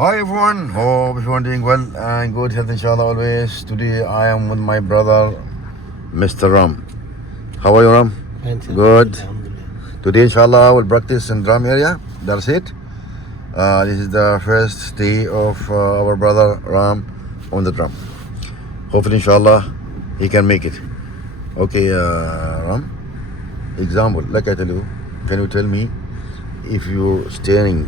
Hi everyone, hope everyone doing well and good health inshallah always. Today I am with my brother Mr. Ram. How are you Ram? Fine, sir. Good. Alhamdulillah. Today inshallah I will practice in drum area. That's it. This is the first day of our brother Ram on the drum. Hopefully inshallah he can make it. Okay Ram. Example, like I tell you, can you tell me if you're staring,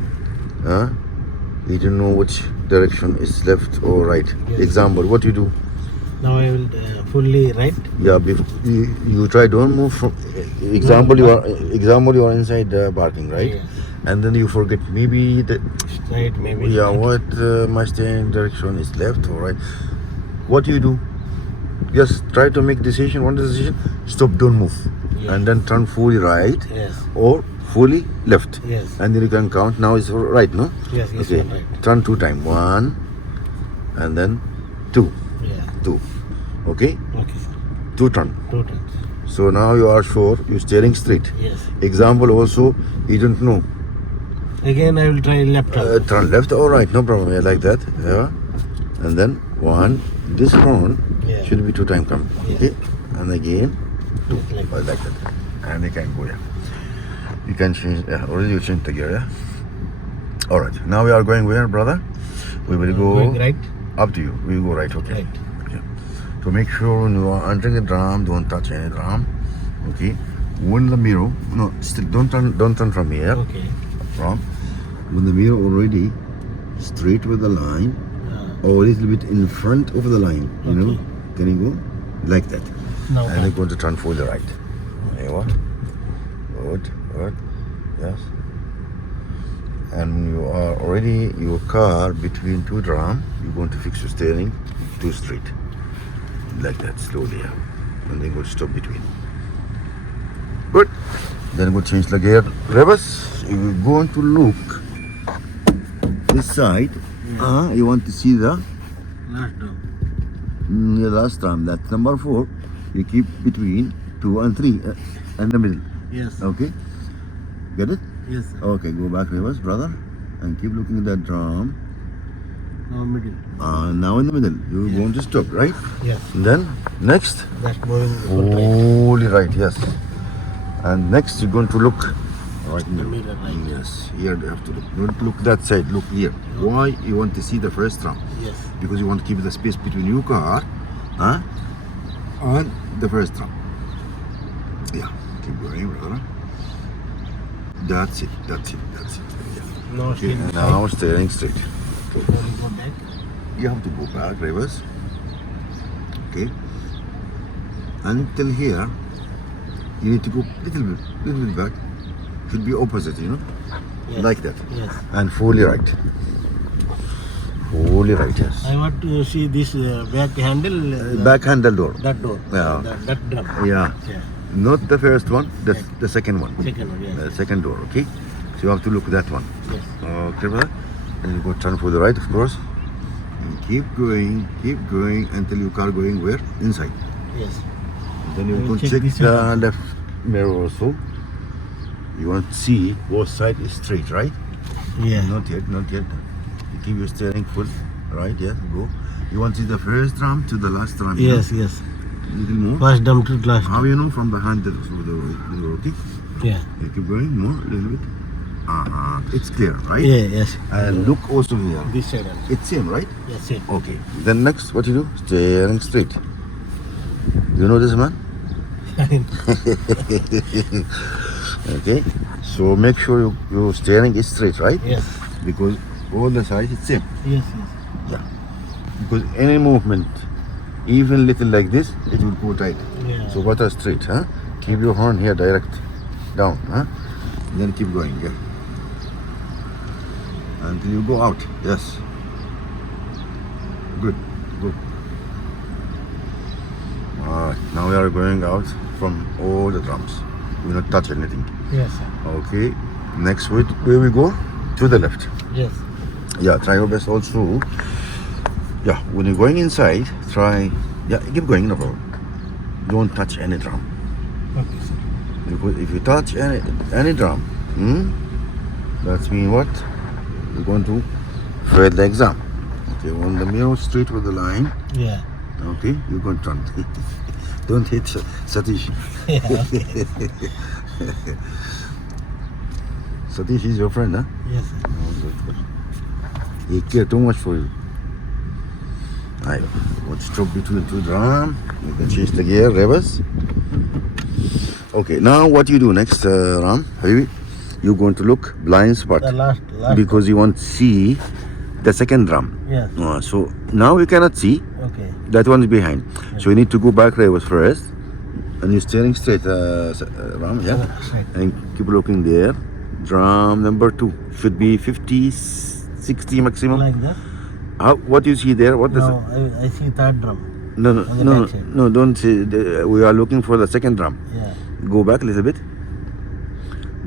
you don't know which direction is left or right. Yes. Example, what you do? Now I will fully right. Yeah, you try don't move from. Example, you are inside the parking, right? Yes. And then you forget maybe the Straight maybe. yeah right. what my steering direction is left or right. What you do? Just try to make decision. One decision. Stop, don't move, Yes. and then turn fully right Yes. or fully left. Yes. And then you can count. Now it's right, no? Yes. Yes. Okay. Right. Turn 2 times. 1 and then 2. Yeah. 2. Okay? Okay, sir. 2 turn. 2 times. So now you are sure you're steering straight. Yes. Example also, you don't know. Again I will try left. Turn left or right, no problem. Yeah, like that. Yeah. And then 1. This horn Yeah. should be 2 times come. Yes. Okay? And again, Yes, like like that. And you can go, yeah. You can change, yeah, already you changed the gear, yeah? Alright, now we are going where, brother? We will go Going right. up to you. We will go right, okay? Right. Okay. To make sure when you are entering the drum, don't touch any drum. Okay. When the mirror, no, still don't turn from here. Okay. From when the mirror already straight with the line or a little bit in front of the line, you know? Okay. Can you go like that? Now. And you're going to turn for the right. Okay, what? Good, good. Yes. And you are already your car between 2 drums, you're going to fix your steering to straight. Like that, slowly. Yeah. And then go stop between. Good. Then go change the gear. Reverse. You're going to look this side. You want to see the Last down. the last drum. That's number 4. You keep between 2 and 3 in the middle. Yes. Okay. Get it? Yes, sir. Okay, go back reverse, brother, and keep looking at that drum. Now middle. Now in the middle, you're going to stop, right? Yes. And then next, That's going full right. fully right, yes. And next, you're going to look right in the The middle. mirror, right. Yes, here you have to look. Don't look that side. Look here. Why you want to see the first drum? Yes. Because you want to keep the space between your car, and the first drum. Yeah, keep going, brother. That's it. That's it. That's it. Yeah. Now Okay, still now steering straight. right. Now we go back. You have to go back, reverse. Okay. Until here, you need to go little bit back. Should be opposite, you know, Yes. like that. Yes. And fully right. Fully right, yes. I want to see this back handle. Back handle door. That door. Yeah. That drum. Yeah. Yeah. Not the first one, the second one. Second one. Yes. The second door, okay? So you have to look at that one. Yes. Okay, brother? And you go turn for the right, of course. And keep going until your car going where? Inside. Yes. Then you I will go check check this the one. left mirror also. You want to see both sides is straight, right? Yeah. Not yet, not yet. You keep your steering full, right? Yes, go. You want to see the first drum to the last drum? you Yes. know? Yes. Little more. First drum to last. How you know from the handle of the door, okay? Yeah. You keep going more, a little bit. It's clear, right? Yeah. Yes. And look also here. This side also. It's same, right? Yes. Same. Okay. Then next, what you do? Steering straight. You know this man? Okay. So make sure your steering is straight, right? Yes. Because all the sides it's same. Yes. Yeah. Because any movement, even little like this, it will go tight. Yes. Yeah. So what are straight, huh? Keep your horn here direct down, huh? Then keep going, yeah. Until you go out. Yes. Good. Good. Alright, now we are going out from all the drums. We not touch anything. Yes. Sir. Okay. Next where we go? To the left. Yes. Yeah, try your best also. Yeah, when you're going inside, try. Yeah, keep going, no problem. Don't touch any drum. Okay, sir. Because if you touch any drum, that means what? You're going to failed the exam. Okay, on the mirror straight with the line. Yeah. Okay, you go turn. Don't hit Satish. Yeah. Okay. Satish is your friend, huh? Yes, sir. Oh, good, good. He care too much for you. I want to stop between two drum. You can change the gear, reverse. Okay, now what you do next, Ram? Habibi? You're going to look blind spot The last. because you want to see the second drum. Yes. So now you cannot see. Okay. That one is behind. So you need to go back reverse first. And you're steering straight, Ram, yeah? Right. And keep looking there. Drum number 2 should be 50, 60 maximum. Like that. What you see there? What does No, I see third drum. No, on the back side. no, don't say. We are looking for the second drum. Yeah. Go back a little bit.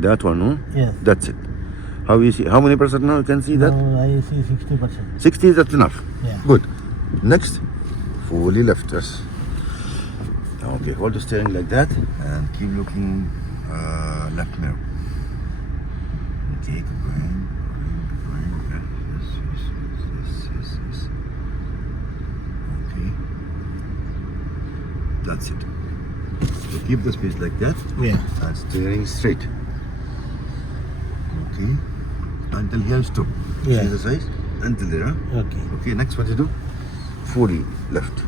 That one, no? Yes. That's it. How you see? How many percent now you can see that? Now I see 60%. 60 is that's enough. Yeah. Good. Next, fully left. Yes. Okay, hold the steering like that and keep looking left mirror. Okay, keep going. Yes. Okay. That's it. So keep the speed like that Yeah. and steering straight. Okay. Until here stop. Yeah. See the size? Until there. Huh? Okay. Okay, next what you do? Fully left.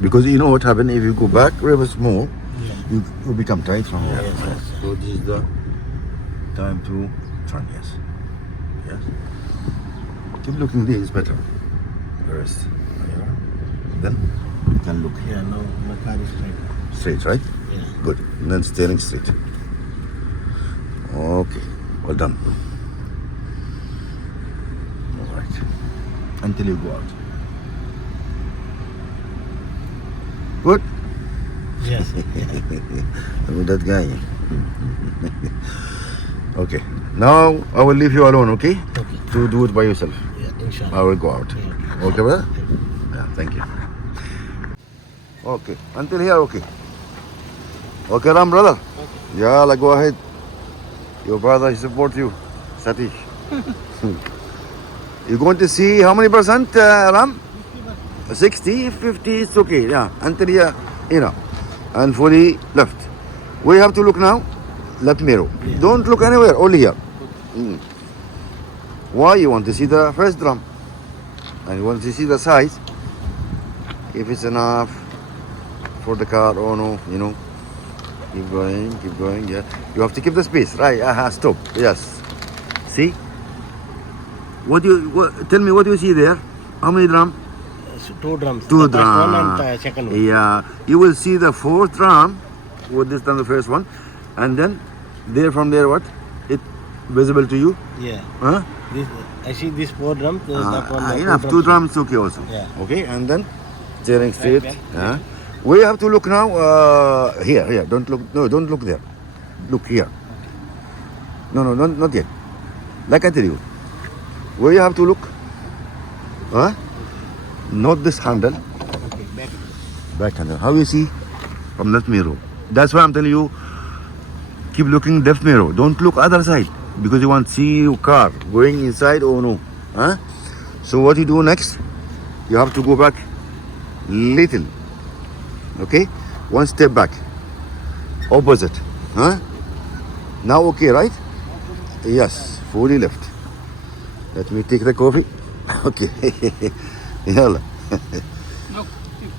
Because you know what happens if you go back reverse more, Yeah. you become tight from here. Yes, yes. So this is the time to turn. Yes. Yes. Keep looking there is better. Rest. Then you can look Yeah. Now my car is straight. straight, right? Yeah. Good. And then steering straight. Okay. Well done. All right. Until you go out. Good. Yes. With that guy. Okay. Now I will leave you alone, okay? Okay. To do it by yourself. Yeah. Inshallah. I will go out. Yeah. Okay, brother? Yeah, thank you. Okay. Until here, okay. Okay, Ram, brother? Okay. Yeah, go ahead. Your brother, he support you. Satish. You're going to see how many percent, Ram? 60, 50, it's okay, yeah. Until here, and fully left. We have to look now, left mirror. Yeah. Don't look anywhere, only here. Why? You want to see the first drum. And you want to see the size. If it's enough for the car or no, Keep going, yeah. You have to keep the space, right? Stop, yes. See? Tell me what you see there? How many drum? Two drums. Two the first one and drums. the second one. Yeah, you will see the fourth drum with this time the first one, and then from there what? It visible to you? Yeah. Huh? This I see these four drums. That one. the Enough. Two drums okay also. Yeah. Okay, and then steering straight. back. Yeah. We have to look now here. Don't look. No, don't look there. Look here. No, not yet. Like I tell you, where you have to look. Huh? Not this handle. Okay. Back handle. How you see from left mirror? That's why I'm telling you. Keep looking left mirror. Don't look other side because you want to see your car going inside or no. Huh? So what you do next? You have to go back little. Okay? One step back. Opposite. Huh? Now okay, right? Yes. Fully left. Let me take the coffee. Okay. Yalla. No,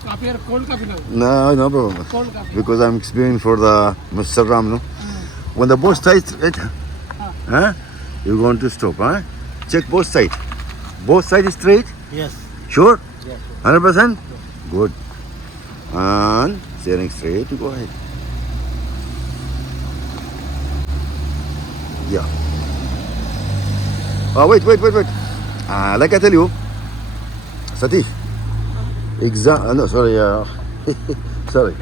coffee or cold coffee now? No problem. Cold coffee. Because I'm experiencing for the Mr. Ram, no? When the both sides, huh? You're going to stop, huh? Check both sides. Both sides straight? Yes. Sure? Yes. 100%? Good. And steering straight, you go ahead. Yeah. Oh, wait. Like I tell you, Satish. No, sorry. Sorry.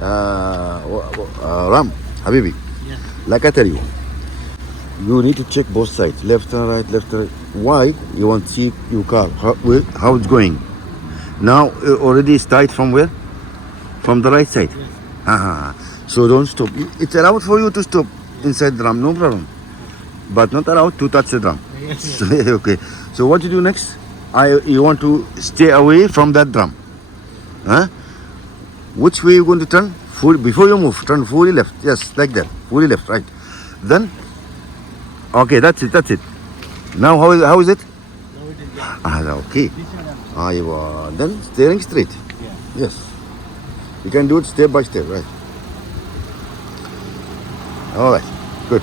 Ram, Habibi. Yes. Like I tell you, you need to check both sides, left and right. Why? You want to see your car, how it's going. Now, already it's tight from where? From the right side. Yes. So don't stop. It's allowed for you to stop inside the drum, no problem. But not allowed to touch the drum. Yes. Okay. So what you do next? You want to stay away from that drum. Huh? Which way you going to turn? Full before you move, turn fully left. Yes, like that. Fully left, right. Then okay, that's it, that's it. Now how is it? Now it is, yeah. Okay. This side also. Then steering straight. Yeah. Yes. You can do it step by step, right? Alright. Good.